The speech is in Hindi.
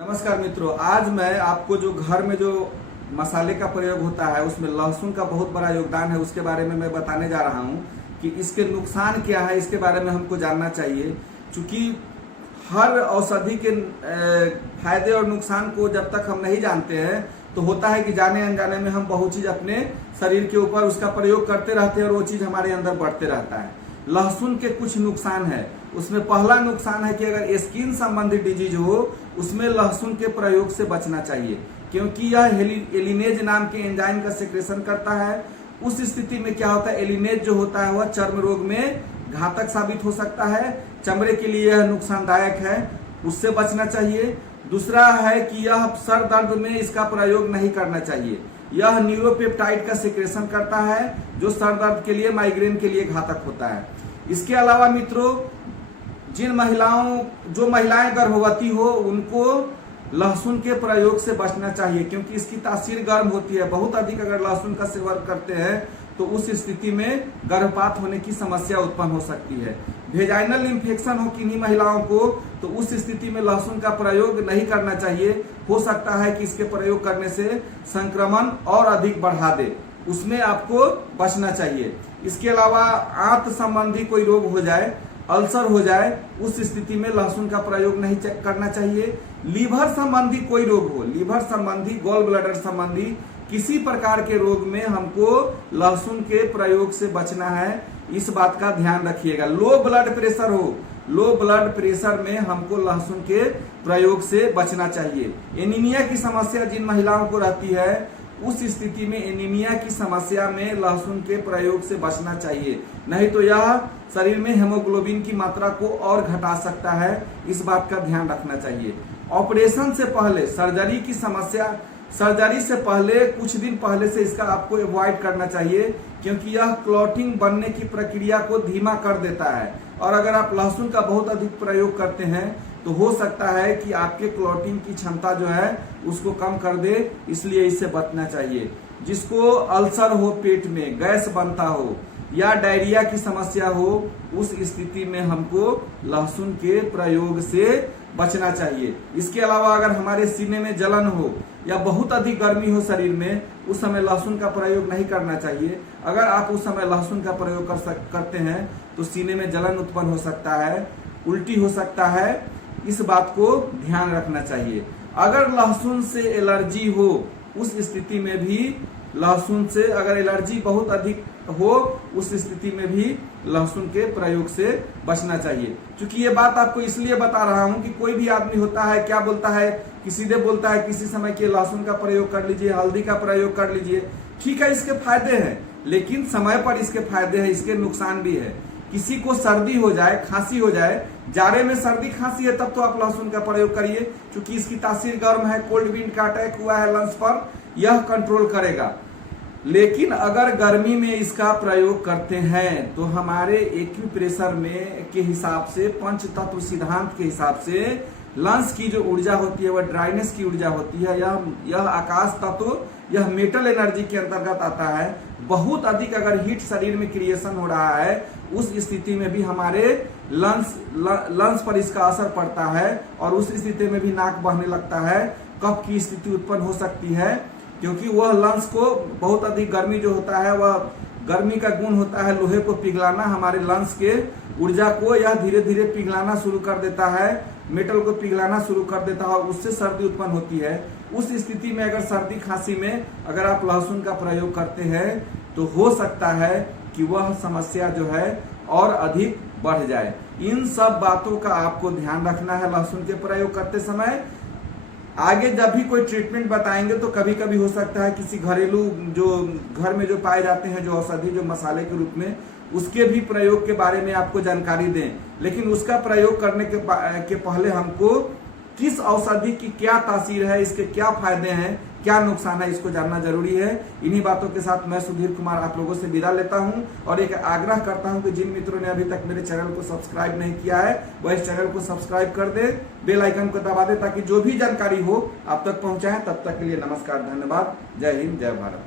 नमस्कार मित्रों, आज मैं आपको जो घर में जो मसाले का प्रयोग होता है उसमें लहसुन का बहुत बड़ा योगदान है, उसके बारे में मैं बताने जा रहा हूं कि इसके नुकसान क्या है, इसके बारे में हमको जानना चाहिए। क्योंकि हर औषधि के फायदे और नुकसान को जब तक हम नहीं जानते हैं तो होता है कि जाने अनजाने में हम बहुत चीज अपने शरीर के ऊपर उसका प्रयोग करते रहते हैं और वो चीज हमारे अंदर बढ़ते रहता है। लहसुन के कुछ नुकसान है। उसमें पहला नुकसान है कि अगर स्किन संबंधी डिजीज हो उसमें लहसुन के प्रयोग से बचना चाहिए, क्योंकि यह एलिनेज नाम के एंजाइम का सेक्रेशन करता है। उस स्थिति में क्या होता है, एलिनेज जो होता है वह चर्म रोग में घातक साबित हो सकता है, चमड़े के लिए यह नुकसानदायक है, उससे बचना चाहिए। दूसरा है कि यह सर दर्द में इसका प्रयोग नहीं करना चाहिए। यह न्यूरोपेप्टाइड का सेक्रेशन करता है जो सर दर्द के लिए, माइग्रेन के लिए घातक होता है। इसके अलावा मित्रों, जो महिलाएं गर्भवती हो उनको लहसुन के प्रयोग से बचना चाहिए, क्योंकि इसकी तासीर गर्म होती है। बहुत अधिक अगर लहसुन का सेवन करते हैं तो उस स्थिति में गर्भपात होने की समस्या उत्पन्न हो सकती है। वेजाइनल इन्फेक्शन हो किन्हीं महिलाओं को तो उस स्थिति में लहसुन का प्रयोग नहीं करना चाहिए। हो सकता है कि इसके प्रयोग करने से संक्रमण और अधिक बढ़ा दे, उसमें आपको बचना चाहिए। इसके अलावा आंत संबंधी कोई रोग हो जाए, अल्सर हो जाए, उस स्थिति में लहसुन का प्रयोग नहीं करना चाहिए। लीवर संबंधी कोई रोग हो, लीवर संबंधी, गॉल ब्लैडर संबंधी किसी प्रकार के रोग में हमको लहसुन के प्रयोग से बचना है, इस बात का ध्यान रखिएगा। लो ब्लड प्रेशर हो, लो ब्लड प्रेशर में हमको लहसुन के प्रयोग से बचना चाहिए। एनीमिया की समस्या जिन महिलाओं को रहती है उस स्थिति में एनीमिया की समस्या में लहसुन के प्रयोग से बचना चाहिए, नहीं तो यह शरीर में हेमोग्लोबिन की मात्रा को और घटा सकता है, इस बात का ध्यान रखना चाहिए। ऑपरेशन से पहले, सर्जरी की समस्या, सर्जरी से पहले कुछ दिन पहले से इसका आपको अवॉइड करना चाहिए, क्योंकि यह क्लॉटिंग बनने की प्रक्रिया को धीमा कर देता है। और अगर आप लहसुन का बहुत अधिक प्रयोग करते हैं तो हो सकता है कि आपके क्लॉटिंग की क्षमता जो है उसको कम कर दे, इसलिए इससे बचना चाहिए। जिसको अल्सर हो, पेट में गैस बनता हो या डायरिया की समस्या हो, उस स्थिति में हमको लहसुन के प्रयोग से बचना चाहिए। इसके अलावा अगर हमारे सीने में जलन हो या बहुत अधिक गर्मी हो शरीर में, उस समय लहसुन का प्रयोग नहीं करना चाहिए। अगर आप उस समय लहसुन का प्रयोग करते हैं तो सीने में जलन उत्पन्न हो सकता है, उल्टी हो सकता है, इस बात को ध्यान रखना चाहिए। अगर लहसुन से एलर्जी हो, उस स्थिति में भी लहसुन से, अगर एलर्जी बहुत अधिक हो, उस स्थिति में भी लहसुन के प्रयोग से बचना चाहिए। क्योंकि ये बात आपको इसलिए बता रहा हूं कि कोई भी आदमी होता है, क्या बोलता है कि सीधे बोलता है किसी समय के लहसुन का प्रयोग कर लीजिए, हल्दी का प्रयोग कर लीजिए। ठीक है, इसके फायदे हैं, लेकिन समय पर इसके फायदे हैं, इसके नुकसान भी है। किसी को सर्दी हो जाए, खांसी हो जाए, जाड़े में सर्दी खांसी है, तब तो आप लहसुन का प्रयोग करिए, क्योंकि इसकी तासीर गर्म है, कोल्ड विंड का अटैक हुआ है लंग्स पर, यह कंट्रोल करेगा। लेकिन अगर गर्मी में इसका प्रयोग करते हैं तो हमारे एक्यूप्रेशर में के हिसाब से, पंच तत्व सिद्धांत के हिसाब से, लंग्स की जो ऊर्जा होती है वह ड्राइनेस की ऊर्जा होती है। यह आकाश तत्व, यह मेटल एनर्जी के अंतर्गत आता है। बहुत अधिक अगर हीट शरीर में क्रिएशन हो रहा है, उस स्थिति में भी हमारे लंग्स पर इसका असर पड़ता है और उस स्थिति में भी नाक बहने लगता है, कफ की स्थिति उत्पन्न हो सकती है, क्योंकि वह लंग्स को बहुत अधिक गर्मी जो होता है, वह गर्मी का गुण होता है लोहे को पिघलाना, हमारे लंग्स के ऊर्जा को यह धीरे धीरे पिघलाना शुरू कर देता है, मेटल को पिघलाना शुरू कर देता है और उससे सर्दी उत्पन्न होती है। उस स्थिति में अगर सर्दी खांसी में अगर आप लहसुन का प्रयोग करते हैं तो हो सकता है कि वह समस्या जो है और अधिक बढ़ जाए। इन सब बातों का आपको ध्यान रखना है लहसुन के प्रयोग करते समय। आगे जब भी कोई ट्रीटमेंट बताएंगे तो कभी कभी हो सकता है किसी घरेलू, जो घर में जो पाए जाते हैं जो औषधि, जो मसाले के रूप में, उसके भी प्रयोग के बारे में आपको जानकारी दें। लेकिन उसका प्रयोग करने के पहले हमको किस औषधि की क्या तासीर है, इसके क्या फायदे हैं, क्या नुकसान है, इसको जानना जरूरी है। इन्हीं बातों के साथ मैं सुधीर कुमार आप लोगों से विदा लेता हूं और एक आग्रह करता हूं कि जिन मित्रों ने अभी तक मेरे चैनल को सब्सक्राइब नहीं किया है वह इस चैनल को सब्सक्राइब कर दे, बेल आइकन को दबा दे, ताकि जो भी जानकारी हो आप तक पहुंचाएं। तब तक के लिए नमस्कार, धन्यवाद, जय हिंद, जय भारत।